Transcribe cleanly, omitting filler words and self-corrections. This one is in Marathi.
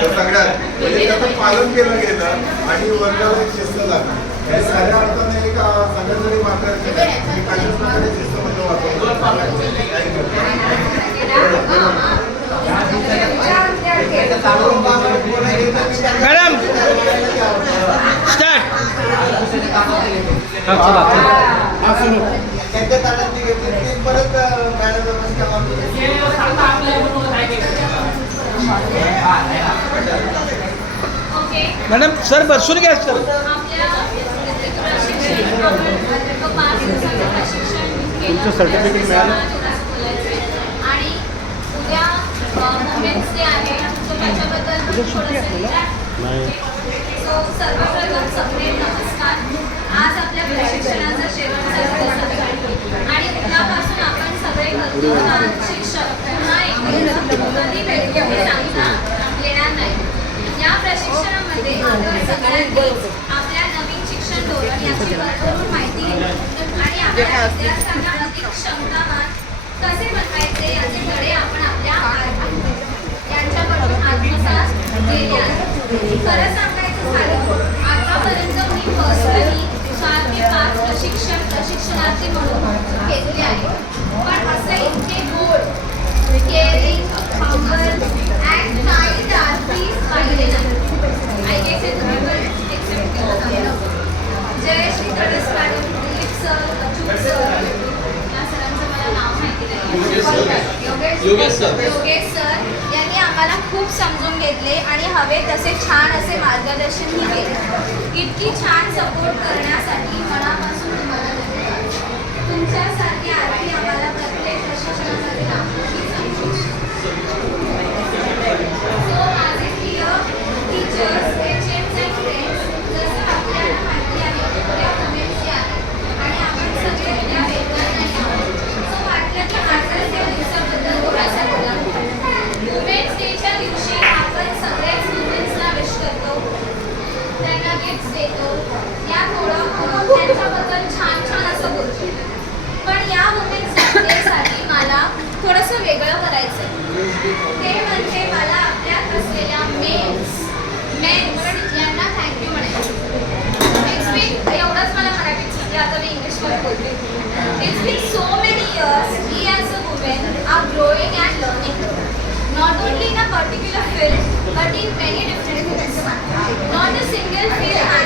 तर सगळ्यात म्हणजे त्याचं पालन केलं गेलं आणि वर्गाला एक शिस्त लागली. हे साऱ्या अर्थाने एक संघटने मात्र कशाच प्रकारे शिस्तमध्ये मॅडम स्टार्ट. परत मॅडम सर बसून घ्या सर. तुमचं सर्टिफिकेट मिळालं आणि उद्या वुमेन्स डे आहे सो त्याच्याबद्दल सो सर्वप्रथम सगळे नमस्कार. आज आपल्या प्रशिक्षणाचा शेवटचा दिवस आहे आणि उद्यापासून आपण सगळे गरजूंना शिक्षक पुन्हा एकदा कधी भेटू हे सांगता येणार नाही. या प्रशिक्षणामध्ये आपण सगळ्यांनी आपल्या नवीन शिक्षण धोरण याची भरभरून माहिती घेतली आणि आपल्या विद्यार्थ्यांना अधिक क्षमतावान कसे बनवायचे याचे धडे आपण आपल्या यांच्याकडून आत्मसात केले आहेत. खरं सांगायचं झालं आतापर्यंत मी पर्सनली 4 ते 5 प्रशिक्षणार्थी म्हणून घेतले आहे. पण असे इतके गोड caring humble and kind artist पाहिले नाही. आय गेस हे तुम्ही पण एक्सेप्ट केलं. Jai Shri Ganesh madam, Dilip sir, Achyut sir, या सरांचं मला नाव माहिती नाही. योगेश सर यांनी आम्हाला खूप समजून घेतले आणि हवे तसे छान असे मार्गदर्शनही केले. इतकी छान सपोर्ट करण्यासाठी मनापासून तुम्हाला धन्यवाद. तुमच्यासारखी आरती आम्हाला प्रत्येक प्रशिक्षणामध्ये लाभली सांगतो. सो माझे प्रिय टीचर्स, HMs अँड फ्रेंड्स, जसं आपल्याला माहिती आहे उद्या वुमेन्स डे आहे आणि आपण सगळे उद्या वेगळं नाही आहोत. सो वाटलं की आजच या दिवसाबद्दल थोडासा बोलावं. वुमेन्स डेच्या दिवशी आपण सगळेच वुमेन्सला विश करतो, त्यांना गिफ्ट्स देतो, या थोडं त्यांच्याबद्दल छान छान असं बोलतो. पण या वुमेन्स डेसाठी मला थोडंसं वेगळं करायचं. ते म्हणजे मला आपल्यात असलेल्या मेन्स यांना थँक्यू म्हणायचं. इट्स बीन एवढंच मला मराठीत सुचलं, आता मी इंग्लिशमध्ये बोलते. It's been so many years we as a women are growing and learning, not only in a particular field but in many different fields. Not a single field